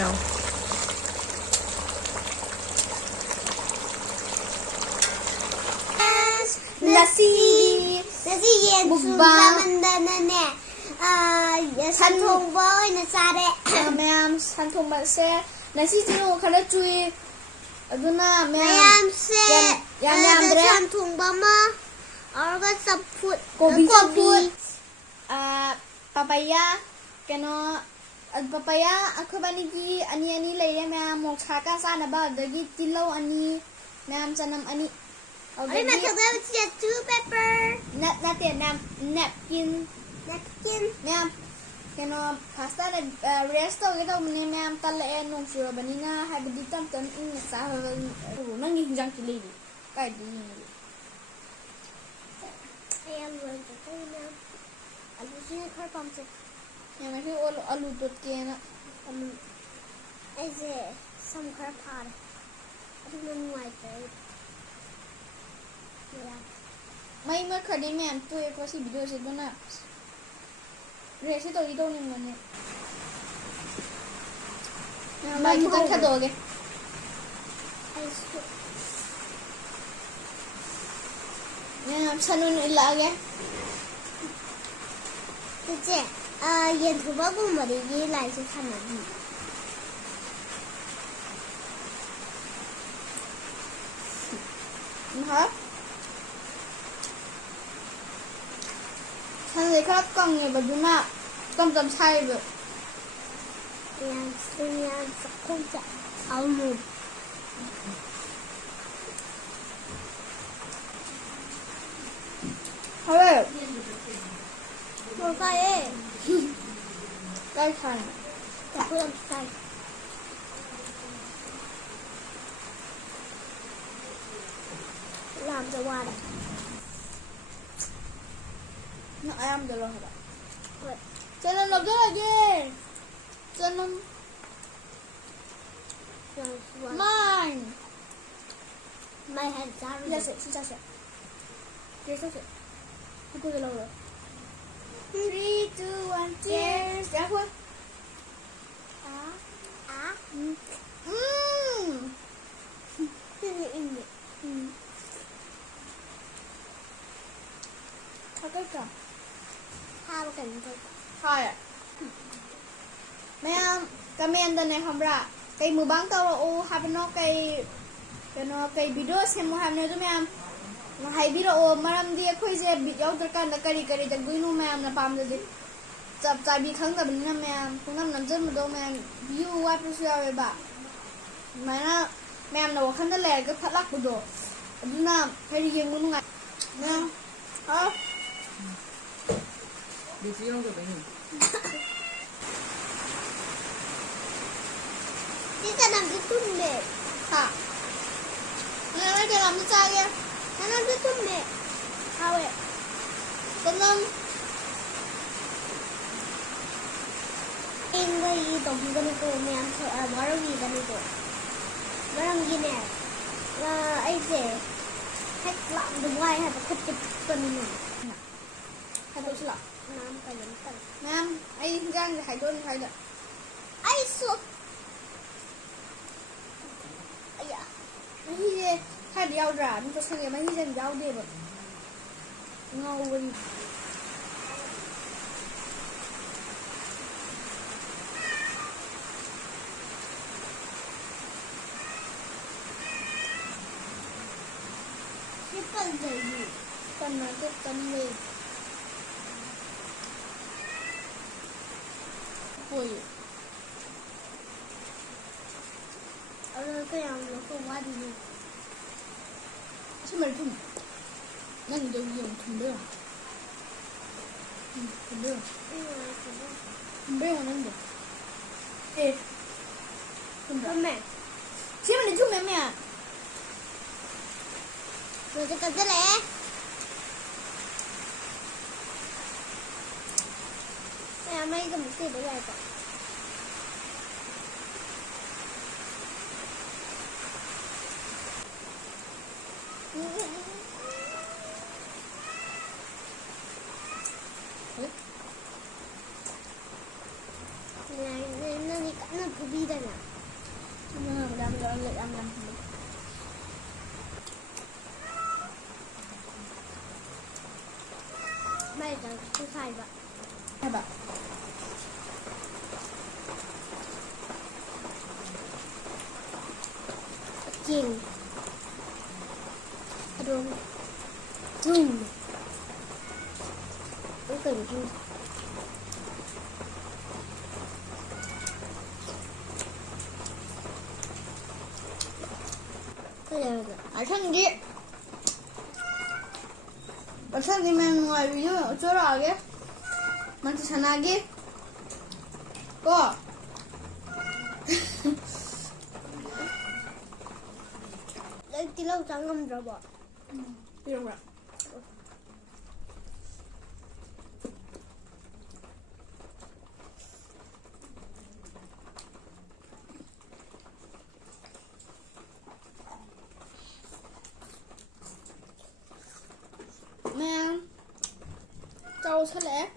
No. Nasi yen Mukbang. sumsamandana san thongba oina chare mayam san thongba se nasi jino khara chui aduna mayam se yam dre san thongba ma aur chamfut kubi papaya keno papaya akhobani ki ani leire mayam mokha ka sana ba dagi tillo ani mayam sanam ani Oi Mathang two pepper nate napkin mayam keno pasta na resto kita mene mayam tala e nong sura banina habidi tam in sa nang hinjang ki lady kai di I am going to go now. Alu sih kar pamse. yang nasi alu tot ke na Eze some kar par. Alu nang white right. Yeah. mai ma khade mayam to e ko si video se dona resi to ni mane mai ki tan khadoge mayam sanun ilage 이제 얘 두바구 머리 라이스 하나디. hả sao thì khác con nhiều và đúng nào con tầm say vậy 그냥 혼자 아무 thôi 뭐가해? cái thằng 그럼 쌀. làm cho qua đây. nó em được rồi hả Vậy. cho nên làm rất là ghê cho nên mine mày hẹn sao ra sẽ xin ra sẽ tôi cô từ lâu rồi 3, 2, 1 cheers dạ thôi thôi cái cả Hai cảnh thôi. thôi à mấy em comment tên này không ra cây mù bán tao là ô hai bên nó cây nó cây video xem một hai nữa mấy em nó hay video mà làm gì khơi dễ bị giáo tất cả là cái chắc đuôi nó mấy em là làm gì chập chập bị khăng cả bên năm mấy em cũng năm chân một đôi mấy em view qua phía sau vậy bà mà nó mấy em nào khăng cái lẻ cái phát lắc của đồ đúng không hay đi game muốn ngày mấy em hả đi xíu rồi phải nhỉ Kita làm cái tôm mẹ. hả nghe cái làm sao kia Nó làm cái tôm mẹ. haoei tên năm Em gây tổng cái này của mẹ sợ bảo gì cái này của. Bảo gì nè. Ấy dễ khách lạm được ngoài hay là khách chụp tuần này. hai tôi xin lỗi Nam cái gì tận. nam anh giang thì hãy đôn hay được Ấy suốt. Ấy à. mấy cái hai đeo ra nhưng tôi sang mấy cái đeo đi mà ngầu đi Cái cần gì? cần là cái cần mì ui Cái nào nó không qua đi. sao mày thùng nhanh dùng thùng đưa thùng đưa mà nhanh được ê thùng đưa mẹ. chứ mà đi thùng mẹ mẹ Rồi cái cần rất lẽ. Mấy cái một cái đấy là cả. Nó đi cắn nó kubi 되잖아. 맛있다. 고사해봐. 해봐. 징. 그럼 둥. 이거 좀. 그래. 알찬지. 알찬지면 ngoài ví dụ chỗ đó kia, mình sẽ làm kia. Có. 띠랑 장갑 줘봐. 이런 거야. Mẹ, cháu sẽ lẽ